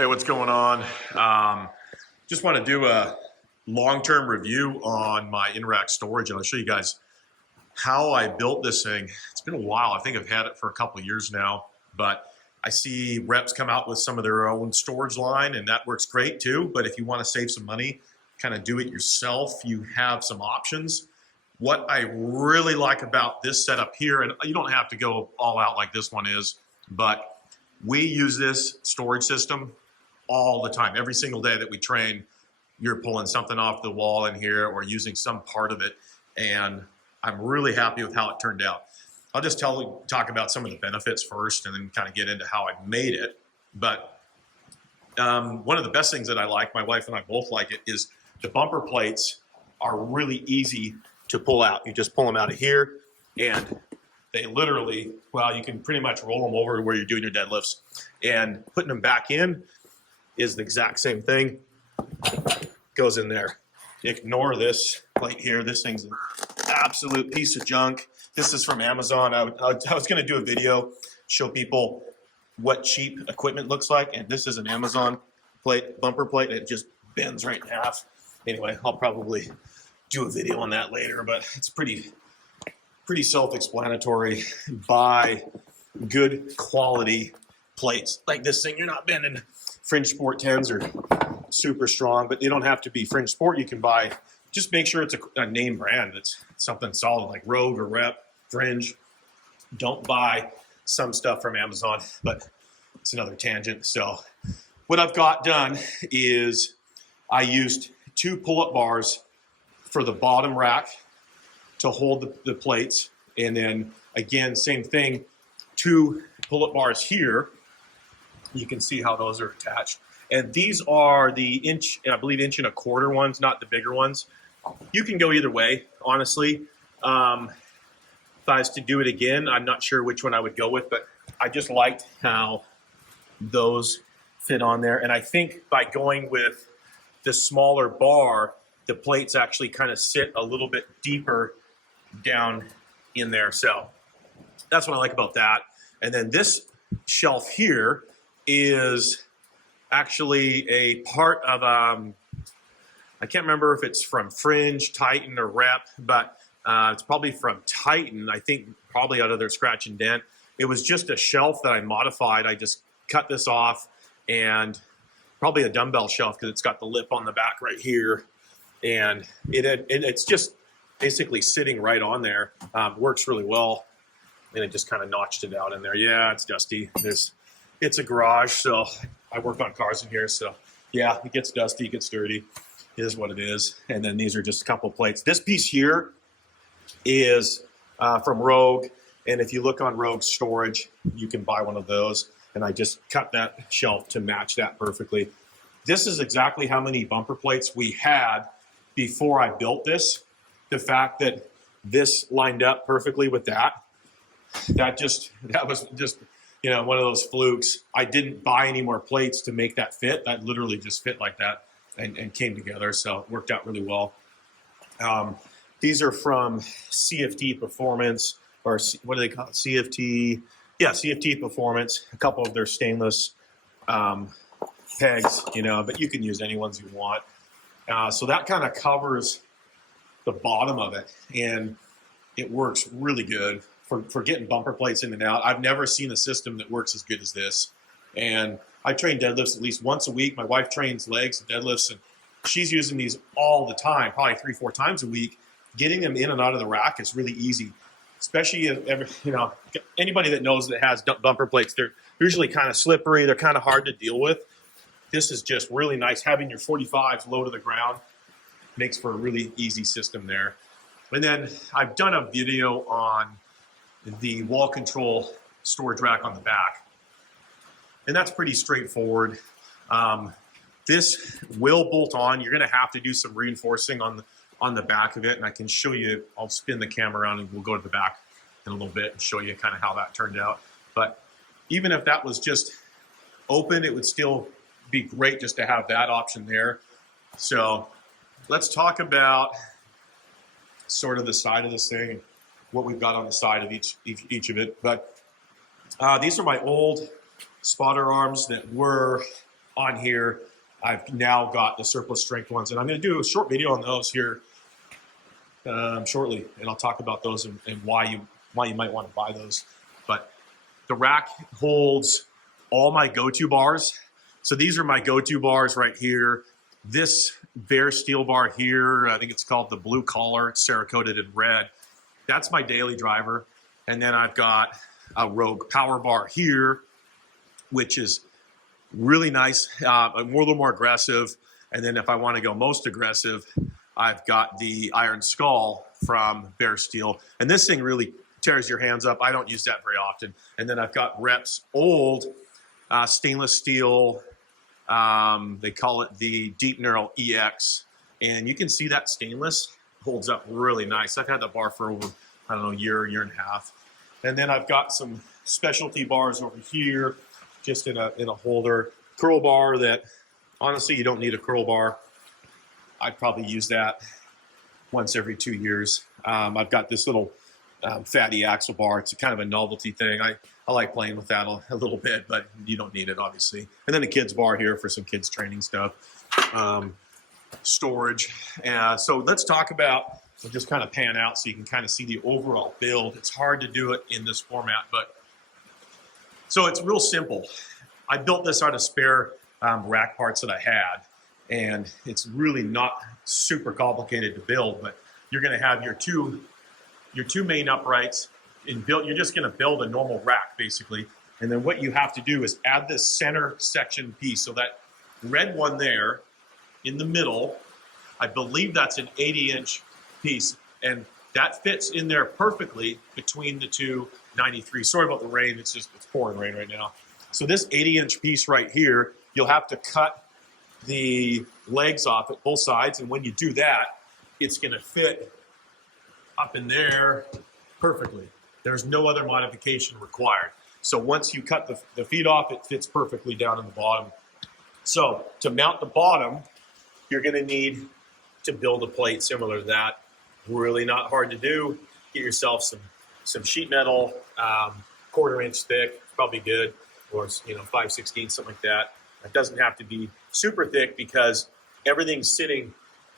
Hey, what's going on? Just want to do a long-term review on my InRack storage, and I'll show you guys how I built this thing. It's been a while. I think I've had it for a couple of years now, but I see reps come out with some of their own storage line, and that works great too. But if you want to save some money, kind of do it yourself, you have some options. What I really like about this setup here, and you don't have to go all out like this one is, but we use this storage system all the time. Every single day that we train, you're pulling something off the wall in here or using some part of it. And I'm really happy with how it turned out. I'll just talk about some of the benefits first and then kind of get into how I made it. But one of the best things that I like, my wife and I both like it, is the bumper plates are really easy to pull out. You just pull them out of here and they literally, well, you can pretty much roll them over to where you're doing your deadlifts, and putting them back in is the exact same thing. Goes in there. Ignore this plate here. This thing's an absolute piece of junk. This is from Amazon. I was going to do a video, show people what cheap equipment looks like, and this is an Amazon plate, bumper plate. It just bends right in half. Anyway, I'll probably do a video on that later, but it's pretty self-explanatory. Buy good quality plates like this thing. You're not bending. Fringe Sport 10s are super strong, but they don't have to be Fringe Sport. You can buy, just make sure it's a name brand that's something solid like Rogue or Rep, Fringe. Don't buy some stuff from Amazon, but it's another tangent. So what I've got done is I used 2 pull-up bars for the bottom rack to hold the plates. And then again, same thing, 2 pull-up bars here. You can see how those are attached. And these are the inch, I believe 1.25 inch ones, not the bigger ones. You can go either way, honestly. If I was to do it again, I'm not sure which one I would go with, but I just liked how those fit on there. And I think by going with the smaller bar, the plates actually kind of sit a little bit deeper down in there. So that's what I like about that. And then this shelf here is actually a part of, I can't remember if it's from Fringe, Titan, or Rep, but it's probably from Titan. I think probably out of their scratch and dent. It was just a shelf that I modified. I just cut this off, and probably a dumbbell shelf because it's got the lip on the back right here. And it's just basically sitting right on there. Works really well. And it just kind of notched it out in there. Yeah, it's dusty. It's a garage, so I work on cars in here. So yeah, it gets dusty, it gets dirty. It is what it is. And then these are just a couple plates. This piece here is from Rogue. And if you look on Rogue storage, you can buy one of those. And I just cut that shelf to match that perfectly. This is exactly how many bumper plates we had before I built this. The fact that this lined up perfectly with that was just, you know, one of those flukes. I didn't buy any more plates to make that fit. That literally just fit like that and came together. So it worked out really well. These are from CFT Performance, or what do they call it? CFT. Yeah, CFT Performance. A couple of their stainless pegs, you know, but you can use any ones you want. So that kind of covers the bottom of it, and it works really good for getting bumper plates in and out. I've never seen a system that works as good as this. And I train deadlifts at least once a week. My wife trains legs and deadlifts, and she's using these all the time, probably 3-4 times a week. Getting them in and out of the rack is really easy, especially if, you know, anybody that knows that has bumper plates, they're usually kind of slippery. They're kind of hard to deal with. This is just really nice. Having your 45s low to the ground makes for a really easy system there. And then I've done a video on the wall control storage rack on the back. And that's pretty straightforward. This will bolt on. You're gonna have to do some reinforcing on the back of it. And I can show you, I'll spin the camera around and we'll go to the back in a little bit and show you kind of how that turned out. But even if that was just open, it would still be great just to have that option there. So let's talk about sort of the side of this thing and what we've got on the side of each of it. But these are my old spotter arms that were on here. I've now got the surplus strength ones, and I'm going to do a short video on those here shortly, and I'll talk about those and why you might want to buy those. But the rack holds all my go-to bars. So these are my go-to bars right here. This bare steel bar here, I think it's called the Blue Collar. It's Cerakoted in red. That's my daily driver. And then I've got a Rogue power bar here, which is really nice, a little more aggressive. And then if I want to go most aggressive, I've got the Iron Skull from Bare Steel. And this thing really tears your hands up. I don't use that very often. And then I've got Reps old stainless steel. They call it the Deep Knurl EX. And you can see that stainless holds up really nice. I've had that bar for over, I don't know, year and a half. And then I've got some specialty bars over here, just in a holder. Curl bar that, honestly, you don't need a curl bar. I'd probably use that once every 2 years. I've got this little fatty axle bar. It's kind of a novelty thing. I like playing with that a little bit, but you don't need it, obviously. And then a kids bar here for some kids training stuff. Storage. So let's talk about, we'll just kind of pan out so you can kind of see the overall build. It's hard to do it in this format, but so it's real simple. I built this out of spare rack parts that I had, and it's really not super complicated to build, but you're going to have your two main uprights and build. You're just going to build a normal rack basically, and then what you have to do is add this center section piece. So that red one there in the middle, I believe that's an 80-inch piece, and that fits in there perfectly between the two 93. Sorry about the rain. It's pouring rain right now. So this 80-inch piece right here, you'll have to cut the legs off at both sides, and when you do that, it's going to fit up in there perfectly. There's no other modification required. So once you cut the feet off, it fits perfectly down in the bottom. So to mount the bottom, you're going to need to build a plate similar to that. Really not hard to do. Get yourself some sheet metal, 1/4 inch thick, probably good, or 5/16, something like that. It doesn't have to be super thick because everything's sitting,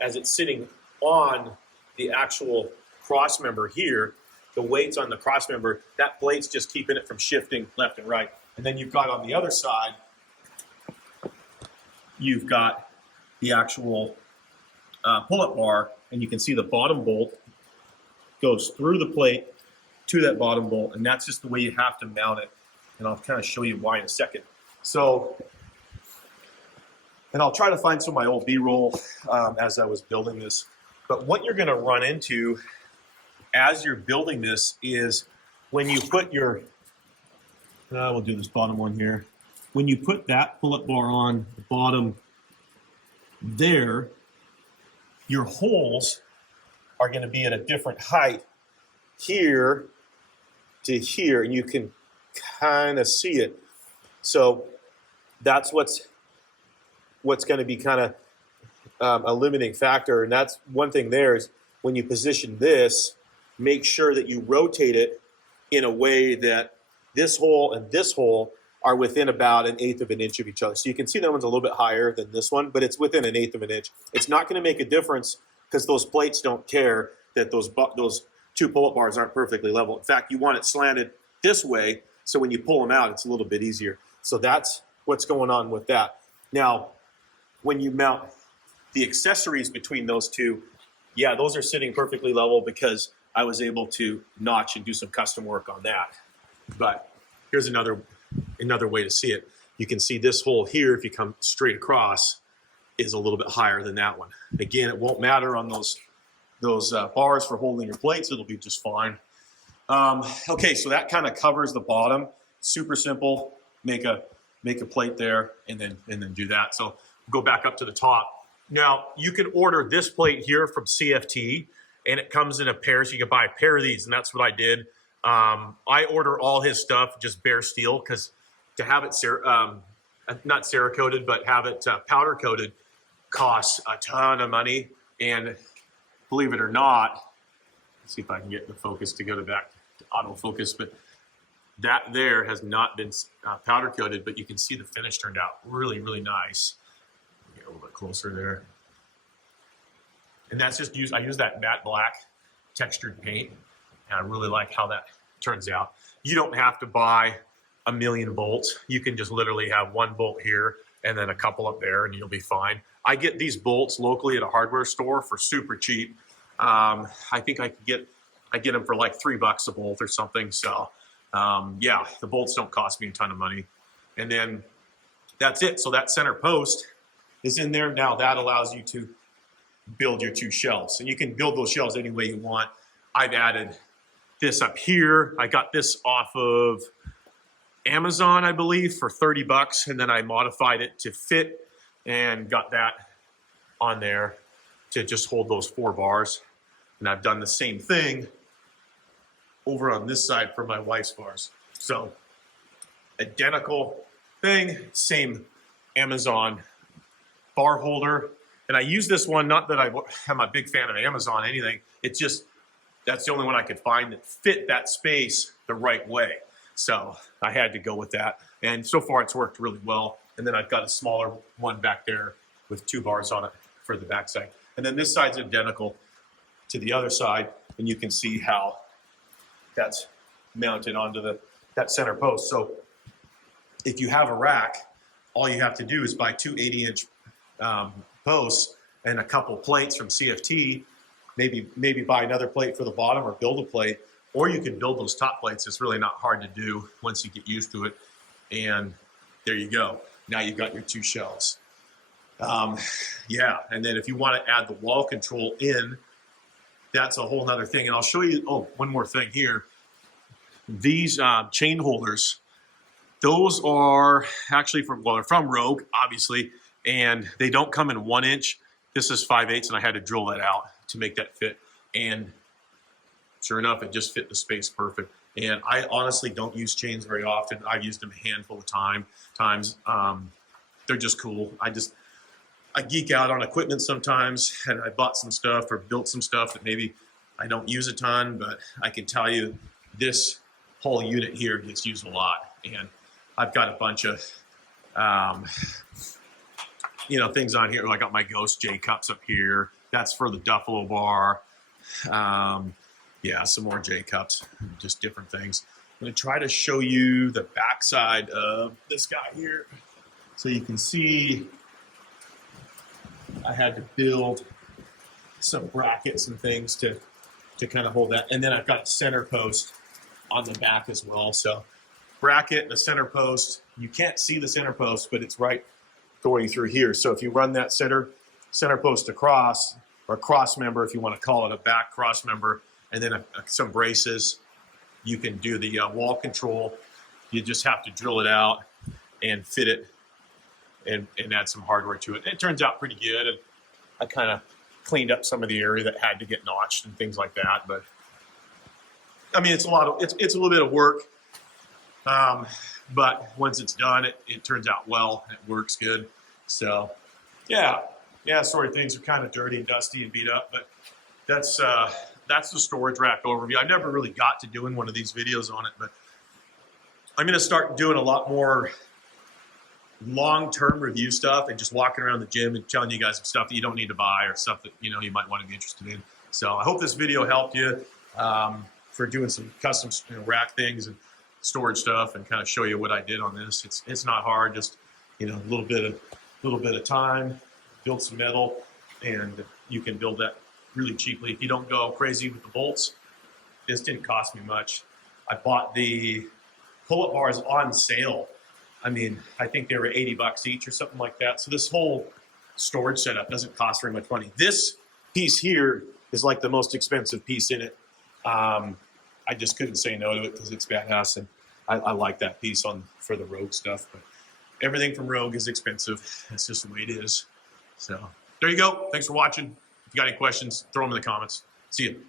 as it's sitting on the actual cross member here, the weight's on the cross member, that plate's just keeping it from shifting left and right. And then you've got on the other side, you've got the actual pull-up bar, and you can see the bottom bolt goes through the plate to that bottom bolt, and that's just the way you have to mount it. And I'll kind of show you why in a second. So, and I'll try to find some of my old B-roll as I was building this. But what you're going to run into as you're building this is when you put your, we'll do this bottom one here. When you put that pull-up bar on the bottom there, your holes are going to be at a different height here to here, and you can kind of see it. So that's what's going to be kind of a limiting factor. And that's one thing there is when you position this, make sure that you rotate it in a way that this hole and this hole are within about 1/8 of an inch of each other. So you can see that one's a little bit higher than this one, but it's within 1/8 of an inch. It's not going to make a difference because those plates don't care that those two pull-up bars aren't perfectly level. In fact, you want it slanted this way, so when you pull them out, it's a little bit easier. So that's what's going on with that. Now, when you mount the accessories between those two, yeah, those are sitting perfectly level because I was able to notch and do some custom work on that. But here's another way to see it. You can see this hole here, if you come straight across, is a little bit higher than that one. Again, it won't matter on those bars for holding your plates. It'll be just fine. Okay, so that kind of covers the bottom. Super simple. Make a plate there, and then do that. So go back up to the top. Now you can order this plate here from CFT, and it comes in a pair. So you can buy a pair of these, and that's what I did. I order all his stuff just bare steel because to have it not Cerakoted, but have it powder coated costs a ton of money. And believe it or not, let's see if I can get the focus to go back to autofocus, but That there has not been powder coated, but you can see the finish turned out really, really nice. Get a little bit closer there. And that's just I use that matte black textured paint, and I really like how that turns out. You don't have to buy a million bolts. You can just literally have one bolt here and then a couple up there, and you'll be fine. I get these bolts locally at a hardware store for super cheap. I think I get them for like $3 a bolt or something. So yeah, the bolts don't cost me a ton of money. And then that's it. So that center post is in there. Now that allows you to build your 2 shelves, and you can build those shelves any way you want. I've added this up here. I got this off of Amazon, I believe, for $30, and then I modified it to fit and got that on there to just hold those 4 bars. And I've done the same thing over on this side for my wife's bars. So identical thing, same Amazon bar holder. And I use this one, not that I'm a big fan of Amazon, anything. It's just, that's the only one I could find that fit that space the right way. So I had to go with that. And so far it's worked really well. And then I've got a smaller one back there with 2 bars on it for the back side. And then this side's identical to the other side. And you can see how that's mounted onto that center post. So if you have a rack, all you have to do is buy 2 80-inch posts and a couple plates from CFT, maybe buy another plate for the bottom or build a plate, or you can build those top plates. It's really not hard to do once you get used to it. And there you go. Now you've got your 2 shelves. Yeah, and then if you want to add the wall control in, that's a whole nother thing. And I'll show you, oh, one more thing here. These chain holders, those are actually they're from Rogue, obviously, and they don't come in 1 inch. This is 5/8, and I had to drill that out to make that fit. And sure enough, it just fit the space perfect. And I honestly don't use chains very often. I've used them a handful of times. They're just cool. I geek out on equipment sometimes, and I bought some stuff or built some stuff that maybe I don't use a ton, but I can tell you this whole unit here gets used a lot. And I've got a bunch of, things on here. I got my Ghost J cups up here. That's for the Duffalo bar. Yeah, some more J cups, just different things. I'm going to try to show you the backside of this guy here. So you can see I had to build some brackets and things to kind of hold that. And then I've got a center post on the back as well. So bracket and a center post. You can't see the center post, but it's right going through here. So if you run that center post across, or cross member, if you want to call it a back cross member, and then some braces, you can do the wall control. You just have to drill it out and fit it and add some hardware to it. It turns out pretty good. And I kind of cleaned up some of the area that had to get notched and things like that. But I mean, it's a little bit of work. But once it's done, it turns out well. It works good. So yeah, sorry, things are kind of dirty and dusty and beat up, but that's the storage rack overview. I never really got to doing one of these videos on it, but I'm going to start doing a lot more long-term review stuff and just walking around the gym and telling you guys some stuff that you don't need to buy or stuff that you might want to be interested in. So I hope this video helped you for doing some custom rack things and storage stuff, and kind of show you what I did on this. It's not hard, just a little bit of time, build some metal, and you can build that really cheaply. If you don't go crazy with the bolts, this didn't cost me much. I bought the pull-up bars on sale. I mean, I think they were $80 each or something like that. So this whole storage setup doesn't cost very much money. This piece here is like the most expensive piece in it. I just couldn't say no to it because it's badass, and I like that piece for the Rogue stuff. But everything from Rogue is expensive. That's just the way it is. So there you go. Thanks for watching. If you got any questions, throw them in the comments. See you.